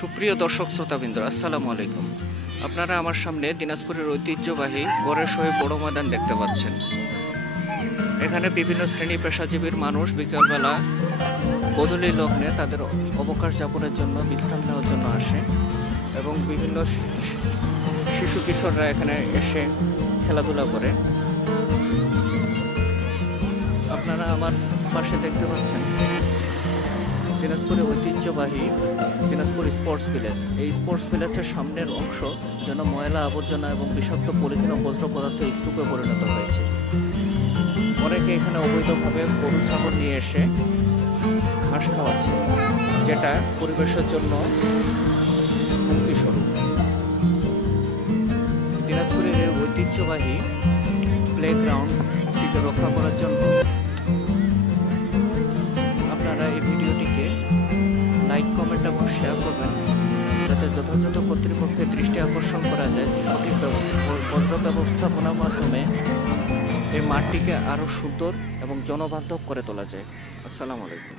সুপ্রিয় দর্শক শ্রোতাবৃন্দ, আসসালামু আলাইকুম। আপনারা আমার সামনে দিনাজপুরের ঐতিহ্যবাহী গড়ের শহীদ বড় ময়দান দেখতে পাচ্ছেন। এখানে বিভিন্ন শ্রেণী পেশাজীবীর মানুষ বিকালবেলা গোধূলি লগ্নে তাদের অবকাশ যাপনের জন্য, বিশ্রাম নেওয়ার জন্য আসে এবং বিভিন্ন শিশু কিশোররা এখানে এসে খেলাধুলা করে। আপনারা আমার পাশে দেখতে পাচ্ছেন দিনাজপুরের ঐতিহ্যবাহী দিনাজপুর স্পোর্টস ভিলেজ। এই স্পোর্টস ভিলেজের সামনের অংশ যেন ময়লা আবর্জনা এবং বিষাক্ত পলিথিন ও বজ্র পদার্থ স্তূপে পরিণত হয়েছে। অনেকে এখানে অবৈধভাবে গরু ছাগল নিয়ে এসে ঘাস খাওয়াচ্ছে, যেটা পরিবেশের জন্য হুমকি স্বরূপ। দিনাজপুরের এই ঐতিহ্যবাহী প্লেগ্রাউন্ডটিকে রক্ষা করার জন্য আপনারা এই ভিডিওটিকে লাইক, কমেন্ট এবং শেয়ার করবেন, যাতে যথাযথ কর্তৃপক্ষের দৃষ্টি আকর্ষণ করা যায়। সঠিক বজ্র ব্যবস্থাপনার মাধ্যমে এই মাঠটিকে আরও সুন্দর এবং জনবান্ধব করে তোলা যায়। আসসালামু আলাইকুম।